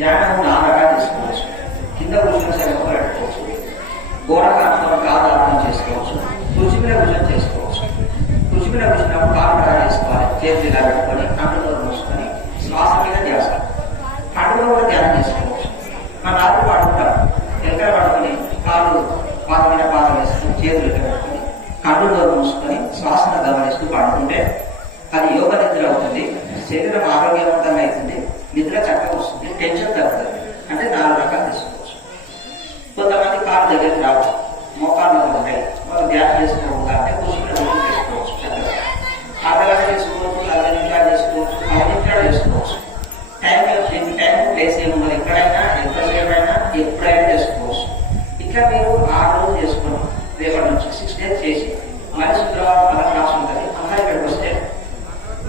ధ్యానం నాలుగు తీసుకోవచ్చు కింద కూర్చున్న సరిగ్గా పెట్టుకోవచ్చు గోడ కాకుండా కాలు అర్థం చేసుకోవచ్చు. కుర్చీ మీద కూర్చొని చేసుకోవచ్చు. కుర్చీ మీద కూర్చున్నప్పుడు కాలు డ్రా చేసుకోవాలి. చేతులు ఇలా పెట్టుకొని కంటిలో మూసుకొని శ్వాస మీద ధ్యాస. కంటిలో కూడా ధ్యానం చేసుకోవాలి మన రాత్రి పడుకుంటాం ఎక్కడ పడుకొని కాళ్ళు పాద మీద పాదం వేసుకొని చేతులు ఇక్కడ పెట్టుకొని కళ్ళు మూసుకొని శ్వాసను గమనిస్తూ పడుకుంటే అది యోగ నిద్ర అవుతుంది శరీరం ఆరోగ్యవంతంగా అవుతుంది నిద్ర చక్కగా వస్తుంది టెన్షన్ తగ్గుతుంది అంటే నాలుగు రకాలు తీసుకోవచ్చు కొంతమంది కాళ్ళు దగ్గరికి రావు మోకాళ్ళు ఉంటాయి వాళ్ళు ధ్యానం చేసుకోకుండా అంటే కూర్చుని రోజు చేసుకోవచ్చు చక్కగా అర్ధగంట చేసుకోవచ్చు అరవై నిమిషాలు చేసుకోవచ్చు పది నిమిషాలు చేసుకోవచ్చు టైం దీనికి టైం ప్లేస్ ఏముంది ఎక్కడైనా ఎంతసేపు అయినా ఎప్పుడైనా చేసుకోవచ్చు ఇట్లా మీరు ఆరు రోజులు చేసుకోండి రేపటి నుంచి సిక్స్ డేస్ చేసి మళ్ళీ శుక్రవారం మళ్ళీ క్లాస్ ఉంటుంది మళ్ళీ ఇక్కడికి వస్తే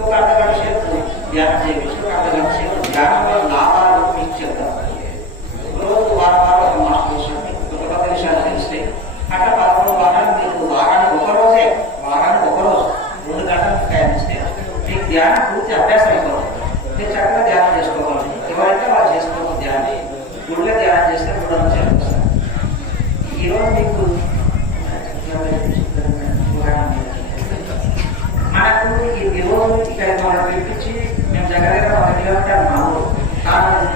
ఒక అర్ధగంట సేపు ధ్యానం చేయించి ఒక అర్ధగంట సేపు ధ్యానం వల్ల లాభాలు మీకు చెప్తాను రోజు వారం వారం ఒక మాసం వస్తుంది ఒక పది విషయాలు తెలుస్తాయి అట్లా పదకొండు వారాలు మీరు వారానికి ఒక రోజే వారానికి ఒక రోజు రెండు గంటలకు కేటాయిస్తే మీకు ధ్యానం పూర్తి అభ్యాసం అయిపోతుంది మీరు చక్కగా ధ్యానం చేసుకోవాలి ఎవరైతే వాళ్ళు చేసుకోవాలి ధ్యానం గుడిలో ధ్యానం చేస్తే గుడి నుంచి అనిపిస్తారు ఈరోజు మీకు మనకు ఈ ఈరోజు ఇక్కడ మనం పిలిపించి మేము దగ్గర దగ్గర ఒక కిలోమీటర్ మా ఊరు కారణాలు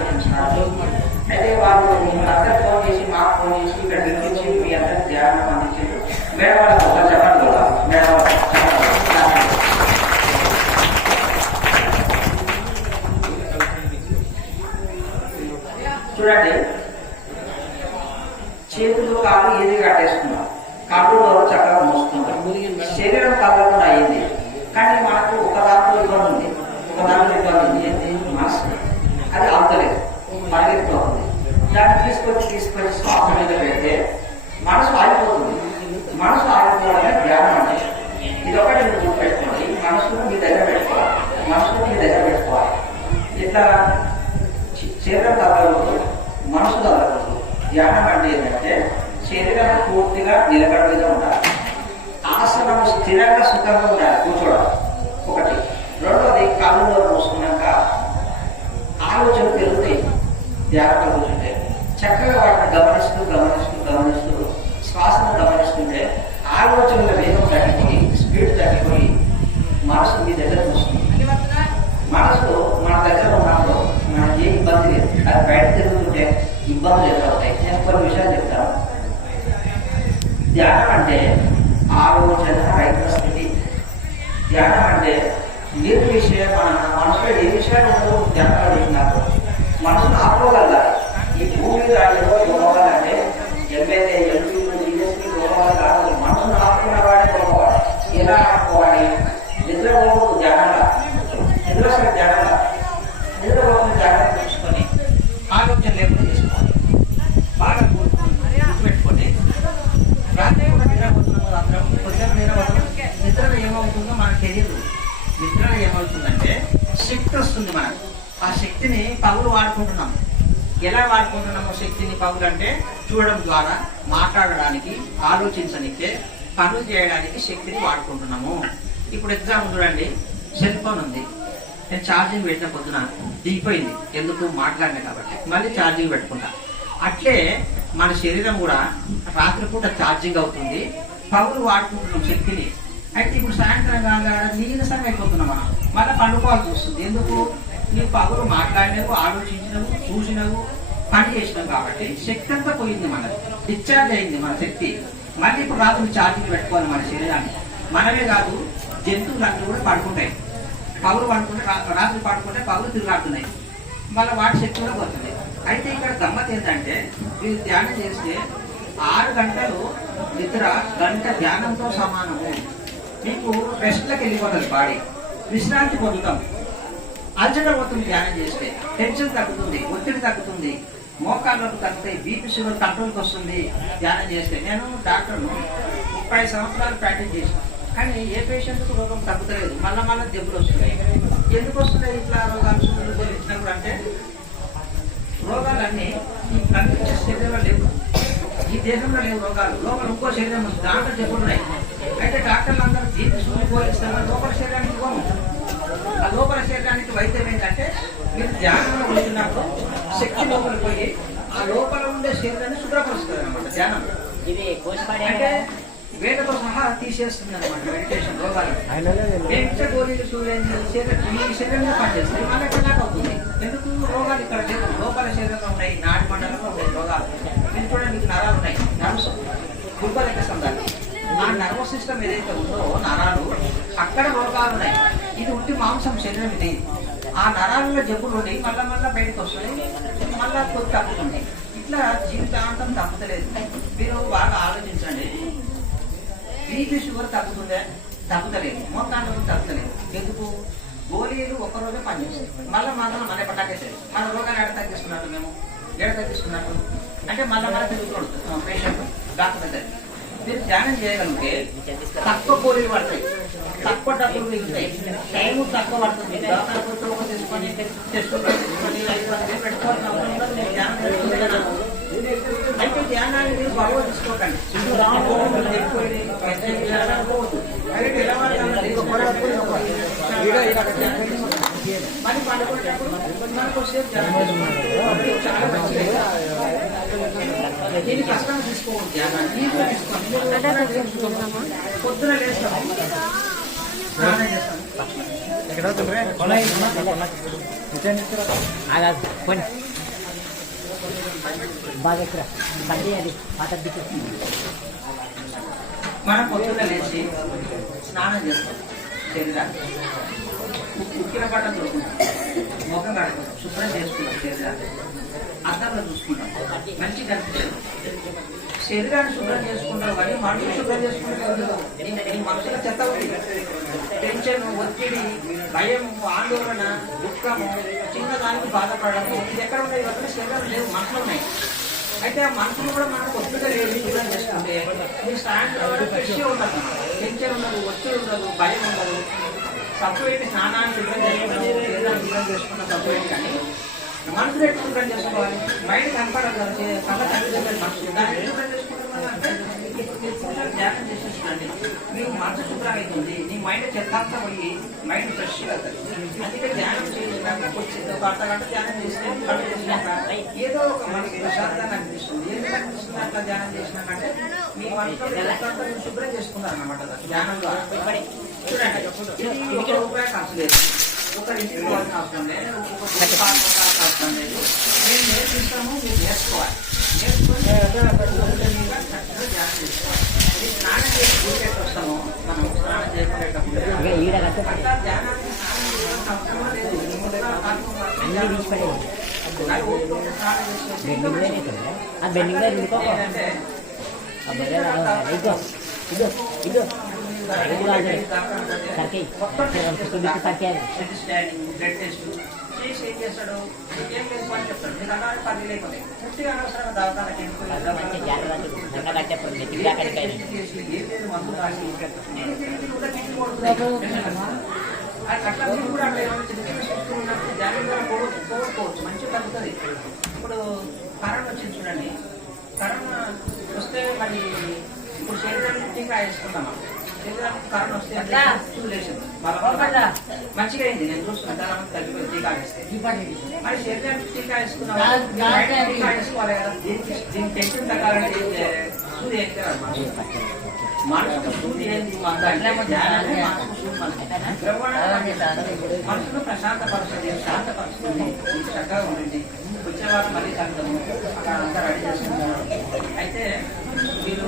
అయితే వాళ్ళు మిమ్మల్ని అందరూ ఫోన్ చేసి మాకు ఫోన్ చేసి ఇక్కడ పిలిపించి మీ అందరికి ధ్యానం అందించారు మేడం వాళ్ళకి ఒకసారి చెప్పండి కూడా మేడం వాళ్ళకి చెప్పండి. చూడండి చేతులు కాళ్ళు ఏది కట్టేసుకున్నాం కళ్ళు చక్కగా మూసుకున్నాం శరీరం కదలకుండా అయింది. కానీ మనకు ఒక దాంట్లో ఇబ్బంది ఉంది. ఒక దాంట్లో ఇబ్బంది ఉంది. ఏంటి? మనసు అది ఆగుతలేదు పరిగెత్తుతుంది దాన్ని తీసుకొచ్చి తీసుకొచ్చి శ్వాస మీద పెడితే మనసు ఆగిపోతుంది. మనసు ఆగిపోవడమే ధ్యానం అంటే ఇది ఒకటి మీరు గుర్తుపెట్టుకోండి. మనసును మీ దగ్గర పెట్టుకోవాలి. మనసును మీ దగ్గర పెట్టుకోవాలి. ఇట్లా చి- శరీరం కదలకూడదు. మనసు కదలకూడదు. ధ్యానం అంటే ఏంటంటే శరీరం పూర్తిగా నిలబడి ఉండాలి. ఆసనం స్థిరంగా సుఖంగా ఉండాలి. కూర్చోవడం ఒకటి. రెండోది కళ్ళు మూసుకున్నాక ఆలోచన పెరుగుతాయి. ధ్యానంలో కూర్చుంటే చక్కగా వాటిని గమనిస్తూ గమనిస్తూ గమనిస్తూ శ్వాసను గమనిస్తుంటే ఆలోచనల వేగం తగ్గిపోయి స్పీడ్ తగ్గిపోయి మనసు మీ దగ్గర వస్తుంది మనసు మన దగ్గర ఉన్నప్పుడు మనకి ఏ ఇబ్బంది లేదు. అది బయట తిరుగుతుంటే ఇబ్బంది లేదు నేను కొన్ని విషయాలు చెప్తాను ధ్యానం అంటే ఆలోచన రైతు ధ్యానం అంటే మీరు విషయం మన మనసులో ఏ విషయాలు ఉండవు ధ్యానం చేసినప్పుడు మనసును ఆపుకోగలగాలి ఈ భూమి మీద ఏవో యోగాలంటే ఎమ్మెల్యే ఎంపీలు డిఎస్పీ యోగాలు కాదు మనసును ఆపుకున్న వాడే గొప్పవాడు ఎలా ఆపుకోవాలి నిద్ర పోకూడదు ధ్యానంగా నిద్ర అసలు ధ్యానంగా నిద్ర పోకుండా జాగ్రత్త చూసుకొని ఆలోచన లేకుండా చేసుకోవాలి బాగా గుర్తుపెట్టుకోండి రాత్రి కూడా నిద్రపోతున్నాము అందరం పొద్దున నిద్రపోతున్నాం నిద్రలో ఏమవుతుందో మనకు తెలియదు నిద్రలో ఏమవుతుందంటే శక్తి వస్తుంది మనకు ఆ శక్తిని పగులు వాడుకుంటున్నాం ఎలా వాడుకుంటున్నామో శక్తిని పగులు అంటే చూడడం ద్వారా మాట్లాడడానికి ఆలోచించనికే పనులు చేయడానికి శక్తిని వాడుకుంటున్నాము. ఇప్పుడు ఎగ్జామ్ చూడండి. సెల్ ఫోన్ ఉంది. నేను ఛార్జింగ్ పెట్టిన పొద్దున దిగిపోయింది. ఎందుకు? మాట్లాడినా కాబట్టి. మళ్ళీ ఛార్జింగ్ పెట్టుకుంటా. అట్లే మన శరీరం కూడా రాత్రిపూట ఛార్జింగ్ అవుతుంది. పవర్ వాడుకుంటున్నాం శక్తిని. అయితే ఇప్పుడు సాయంత్రం కాగా నీరసంగా అయిపోతున్నాం మనం. మళ్ళీ పండుకోవాల్సి వస్తుంది. ఎందుకు? నీ పగలు మాట్లాడినవు ఆలోచించినవు చూసినవు పని చేసినావు కాబట్టి శక్తి అంతా పోయింది మనది. డిశ్చార్జ్ అయింది మన శక్తి. మళ్ళీ ఇప్పుడు రాదు ఛార్జింగ్ పెట్టుకోవాలి మన శరీరాన్ని. మనమే కాదు జంతువులన్నీ కూడా పడుకుంటాయి. పగులు పడుకుంటే రాత్రి పడుకుంటే పగులు తిరుగుతున్నాయి మళ్ళీ వాటి శక్తి కూడా పోతుంది. అయితే ఇక్కడ గమ్మత్ ఏంటంటే మీరు ధ్యానం చేస్తే ఆరు గంటలు నిద్ర గంట ధ్యానంతో సమానము. మీకు రెస్ట్లోకి వెళ్ళిపోతుంది బాడీ. విశ్రాంతి పొందుతాం. అలసట పోతుంది ధ్యానం చేస్తే టెన్షన్ తగ్గుతుంది ఒత్తిడి తగ్గుతుంది మోకాళ్ళకు తగ్గుతాయి బీపీ షుగర్ కంట్రోల్కి వస్తుంది ధ్యానం చేస్తే. నేను డాక్టర్ను ముప్పై సంవత్సరాలు ప్రాక్టీస్ చేశాను. కానీ ఏ పేషెంట్కు రోగం తగ్గుతలేదు. మళ్ళా మళ్ళీ దెబ్బలు వస్తున్నాయి. ఎందుకు వస్తున్నాయి ఇట్లా రోగాలు ఇచ్చినప్పుడు అంటే రోగాలన్నీ ఈ కనిపించే శరీరంలో లేవు. ఈ దేశంలో లేవు రోగాలు. లోపల ఇంకో శరీరం దాంట్లో జబ్బులు ఉన్నాయి. అయితే డాక్టర్లు అందరూ దీన్ని సూర్య పోలిస్తారు లోపల శరీరానికి పోము ఆ లోపల శరీరానికి వైద్యం ఏంటంటే మీరు ధ్యానంలో ఉంటున్నప్పుడు శక్తి లోపల పోయి ఆ లోపల ఉండే శరీరాన్ని శుభ్రపరుస్తుంది అనమాట ధ్యానం. ఇది అంటే వేటతో సహా తీసేస్తుంది అనమాట మెడిటేషన్ రోగాలు ఎంత గోళీలు సూర్యుని శరీరం ఈ శరీరంలో పనిచేస్తుంది మళ్ళీ ఎక్కడ అవుతుంది. ఎందుకు? రోగాలు ఇక్కడ లేవు. లోపల శరీరంలో ఉన్నాయి నాటి మండలంలో ఉన్నాయి రోగాలు. మీరు చూడండి మీకు నరాలు ఉన్నాయి. నర్వ్స్ దుర్బలక సందాలు ఆ నర్వస్ సిస్టమ్ ఏదైతే ఉందో నరాలు అక్కడ రోగాలు ఉన్నాయి. ఇది ఉట్టి మాంసం శరీరం ఇది. ఆ నరాలలో జబ్బులు ఉండి మళ్ళా మళ్ళా బయటకు వస్తుంది మళ్ళా కొద్ది తగ్గుతుంది ఇట్లా జీవితాంతం తగ్గుతలేదు మీరు బాగా ఆలోచించండి. బీపీ షుగర్ తగ్గుతుందా? తగ్గుతలేదు. మొత్తానికి తగ్గుతలేదు. ఎందుకు? గోళీలు ఒక్కరోజే పనిచేస్తాయి. మళ్ళీ మాత్రం మన పట్టాకేసేది మన రోగాన్ని ఎడ తగ్గిస్తున్నట్టు మేము? ఎడ తగ్గిస్తున్నట్టు అంటే మళ్ళీ మన తిరుగుతుంది పేషెంట్ డాక్టర్ దగ్గరికి. మీరు ధ్యానం చేయగలిగితే తక్కువ గోళీలు పడతాయి. తక్కువ డబ్బులు మిగుతాయి టైం తక్కువ పడుతుంది. డాక్టర్ తీసుకొని టెస్టులు తీసుకొని పెట్టుకోవాల్సిన అవసరం మీరు ధ్యానం చేస్తుంది అయితే ధ్యానాన్ని మీరు బరువు తీసుకోకండి ఎక్కువది, మరి పండుకునేటప్పుడు మనకు సేపు ధ్యానం చాలా మంచిది. పొద్దున లేస్తాం స్నానం బాగా ఎక్కడ బండి అది పాత మనం పొద్దున్న లేచి స్నానం చేస్తాం. చంద్ర ఉక్కిన పట్టం దొరుకుతాం ముఖం కడుకున్నాం శుభ్రం చేసుకున్నాం శరీరాన్ని అద్దంలో చూసుకున్నాం. మంచి కనిపిస్తుంది శరీరాన్ని శుభ్రం చేసుకుంటాం కానీ మనుషులు శుభ్రం చేసుకుంటారు ఈ మనుషుల చెత్త ఉంది. టెన్షన్ ఒత్తిడి భయం ఆందోళన దుఃఖము చిన్నదానికి బాధపడము ఇది ఎక్కడ ఉన్నాయి? ఇవన్నీ శరీరం లేవు మనసులో ఉన్నాయి. అయితే ఆ మనసులో కూడా మనకు ఒత్తిడి లేదు శుభ్రం చేసుకుంటే మీ సాయంత్రం వరకు ఫ్రెష్ ఉండదు టెన్షన్ ఉండదు ఒత్తిడి ఉండదు భయం ఉండదు. తక్కువేంటి స్నానాన్ని సిద్ధం చేసుకున్నాము శరీరాన్ని చేసుకున్న తక్కువేంటి కానీ మనసు ఎట్లా శుభ్రం చేసుకోవాలి? మైండ్ కనపడదు కదా కళ్ళ కనిపించలేదు మనసు దాన్ని ఎట్లా శుభ్రం చేసుకుంటున్నారంటే మీరు ధ్యానం చేసేసుకోండి మీకు మనసు శుభ్రం అవుతుంది నీ మైండ్ చెత్తంతా పోయి మైండ్ ఫ్రెష్ అవుతుంది. అందుకే ధ్యానం చేసినాక వచ్చింది ఒక అర్ధ గంట ధ్యానం చేసినాక ఏదో ఒక మనకి ప్రశాంతంగా అనిపిస్తుంది ఏది అనిపిస్తుంది అట్లా ధ్యానం చేసినాకంటే మీ మీరు శుభ్రం చేసుకున్నారు అనమాట ధ్యానం ద్వారా చూడండి ఒక రూపాయి ఖర్చు లేదు. ఒక ఇంటికి అవసరం లేదు ఒక అవసరం లేదు. మేము నేర్పిస్తాము మీరు నేర్చుకోవాలి. మీద చక్కగా ధ్యానం చేసుకోవాలి ఇది స్నానం చేసి గుడికి వస్తాము మనం స్నానం చేసుకునేటప్పుడు ధ్యానానికి స్నానం అవసరం లేదు. అన్ని తీసి బెండింగ్లో ఆ బెండింగ్ మరి ఇప్పుడు శరీరానికి టీకా శరీరానికి కరోనా వస్తే అంటే చూలేషన్ మంచిగా అయింది. నేను చూస్తున్నాను చాలా మంది తగ్గిపోయి టీకా వేస్తే. మరి శరీరానికి టీకా వేసుకున్నాం టీకా వేసుకోవాలి కదా. దీనికి టెన్షన్ తగ్గాలంటే? మనసుకు సూర్య ఏంది మనసును ప్రశాంతపరుస్తుంది శాంతపరుస్తుంది ఇది చక్కగా ఉంటుంది వచ్చే వారం మళ్ళీ అక్కడ అంతా రెడీ అయితే మీరు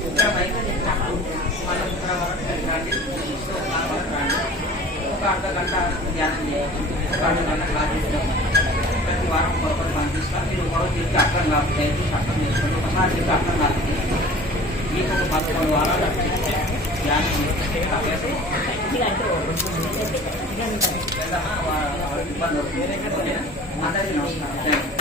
ఇక్కడ బయట చెప్పినప్పుడు మళ్ళీ శుక్రవారం రండి శుక్రవారం రండి ఒక అర్ధ గంట ధ్యానం చేయండి ఒక గంట క్లాస్ ప్రతి వారం ఒక్కొక్కరు పంపిస్తాం మీరు ఒకరోజు తిరిగి అర్థం కాకపోతే అర్థం చేసుకోండి ఒకసారి తిరిగి అర్థం కాకపోతే మీకు ఒక పదకొండు వారాలు ధ్యానం అభ్యాసం ఇబ్బంది ఓకేనా? అందరికీ నమస్కారం.